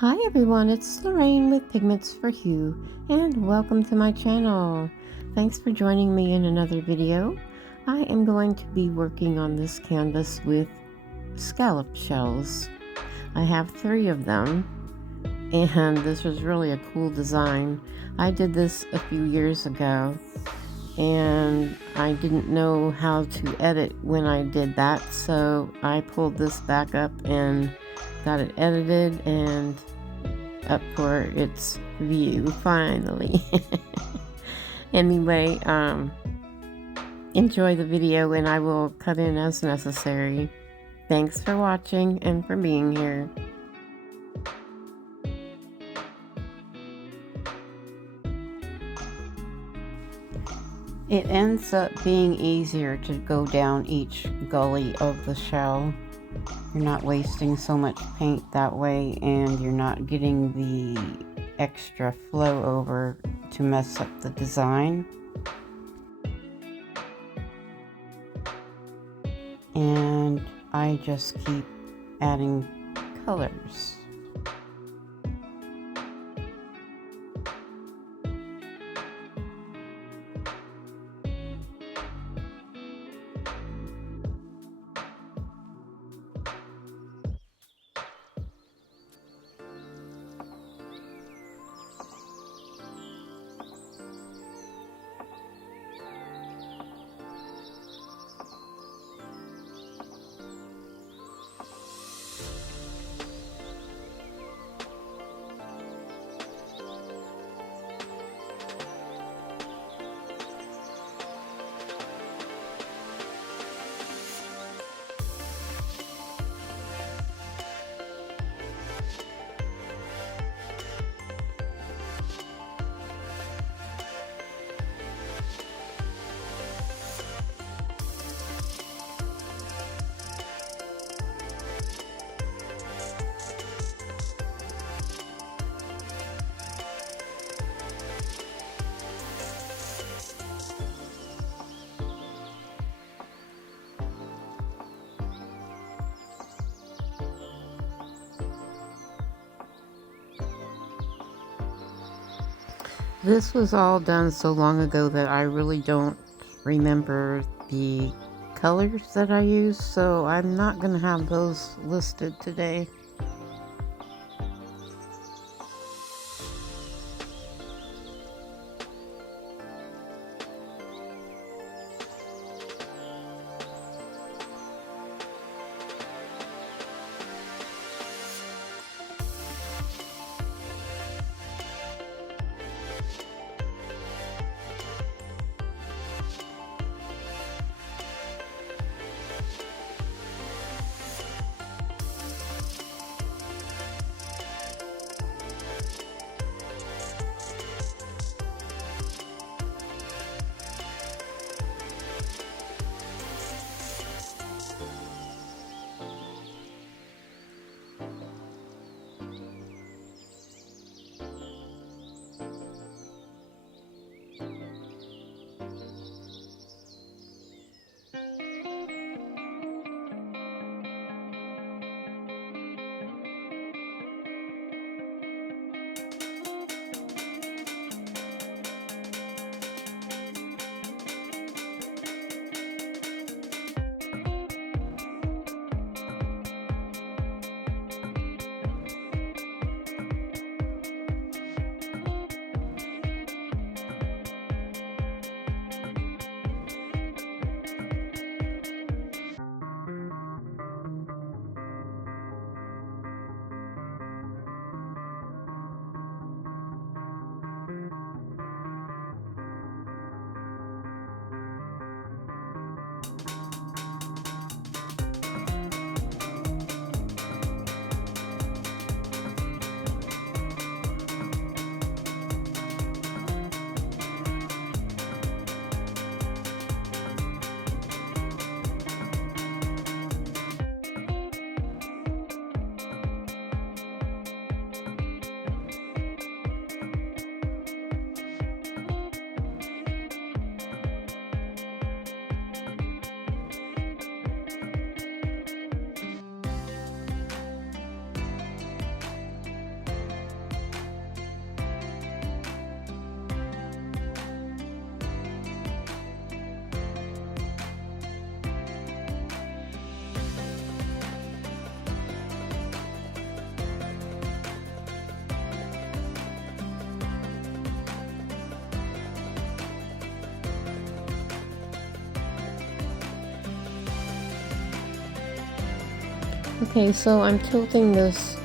Hi everyone, it's Lorraine with Pigments for Hue, and welcome to my channel. Thanks for joining me in another video. I am going to be working on this canvas with scallop shells. I have 3 of them, and this was really a cool design. I did this a few years ago, and I didn't know how to edit when I did that, so I pulled this back up and got it edited and up for its view finally. Anyway, enjoy the video and I will cut in as necessary. Thanks for watching and for being here. It ends up being easier to go down each gully of the shell. You're not wasting so much paint that way, and you're not getting the extra flow over to mess up the design. And I just keep adding colors. This was all done so long ago that I really don't remember the colors that I used, so I'm not going to have those listed today. Okay, so I'm tilting this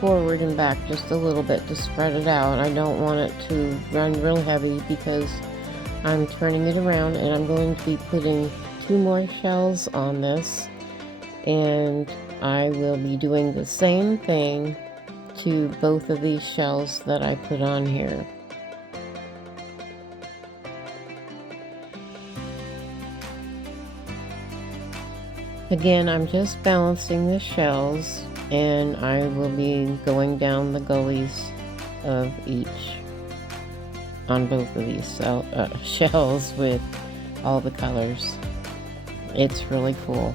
forward and back just a little bit to spread it out. I don't want it to run real heavy because I'm turning it around, and I'm going to be putting 2 more shells on this, and I will be doing the same thing to both of these shells that I put on here. Again, I'm just balancing the shells, and I will be going down the gullies of each on both of these shells with all the colors. It's really cool.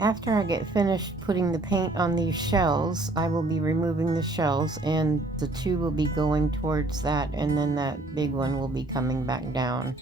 After I get finished putting the paint on these shells, I will be removing the shells, and the 2 will be going towards that, and then that big one will be coming back down.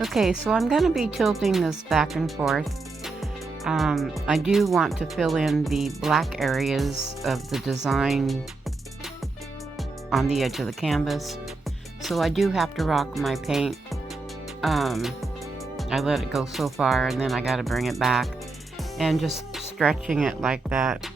Okay, so I'm going to be tilting this back and forth. I do want to fill in the black areas of the design on the edge of the canvas. So I do have to rock my paint. I let it go so far and then I got to bring it back, and just stretching it like that.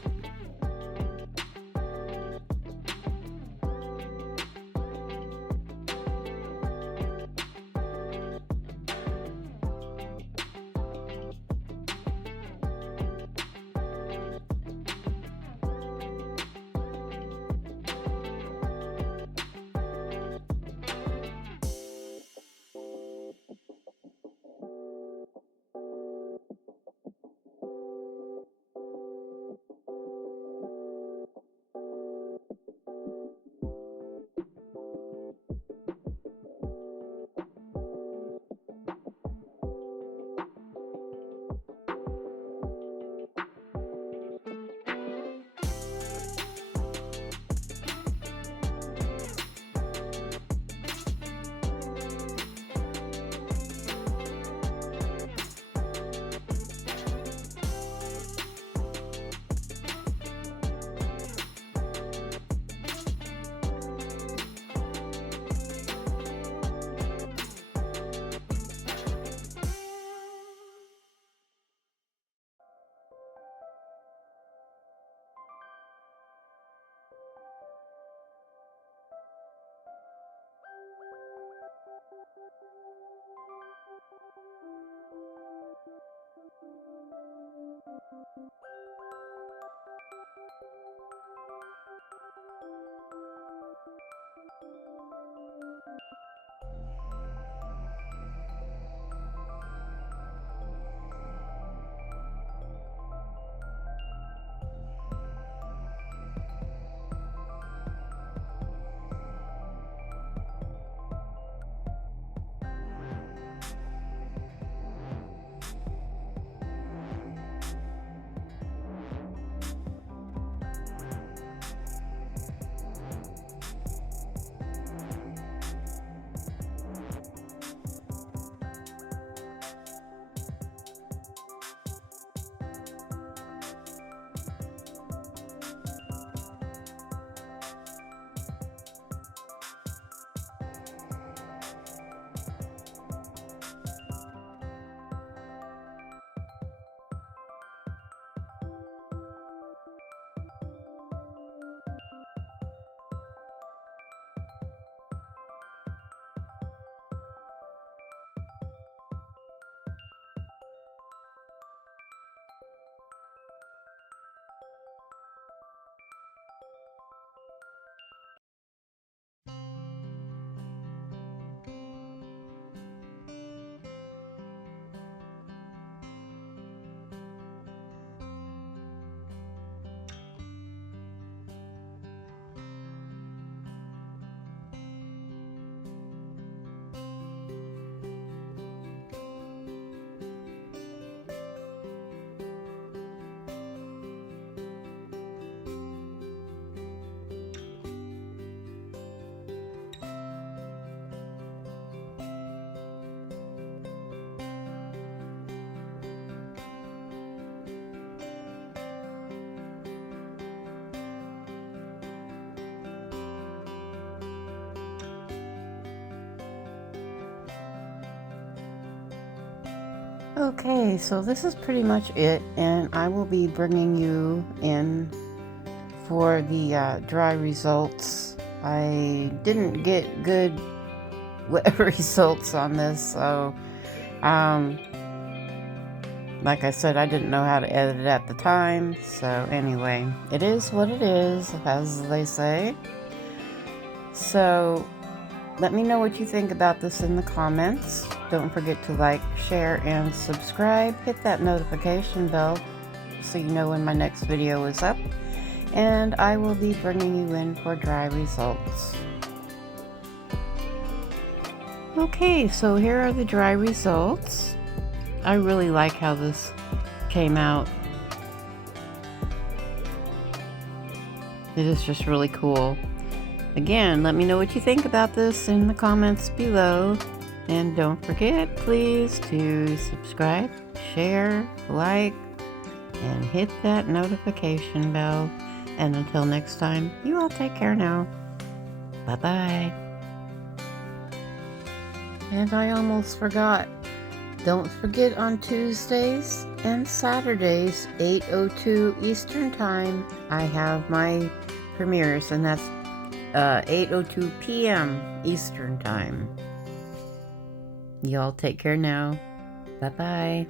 Okay, so this is pretty much it, and I will be bringing you in for the dry results. I didn't get good wet results on this, so like I said, I didn't know how to edit it at the time. So anyway, it is what it is, as they say. So let me know what you think about this in the comments. Don't forget to like, share, and subscribe. Hit that notification bell so you know when my next video is up. And I will be bringing you in for dry results. Okay, so here are the dry results. I really like how this came out. It is just really cool. Again, let me know what you think about this in the comments below. And don't forget, please, to subscribe, share, like, and hit that notification bell. And until next time, you all take care now. Bye-bye. And I almost forgot. Don't forget on Tuesdays and Saturdays, 8:02 Eastern Time, I have my premieres, and that's 8:02 p.m. Eastern Time. Y'all take care now. Bye-bye.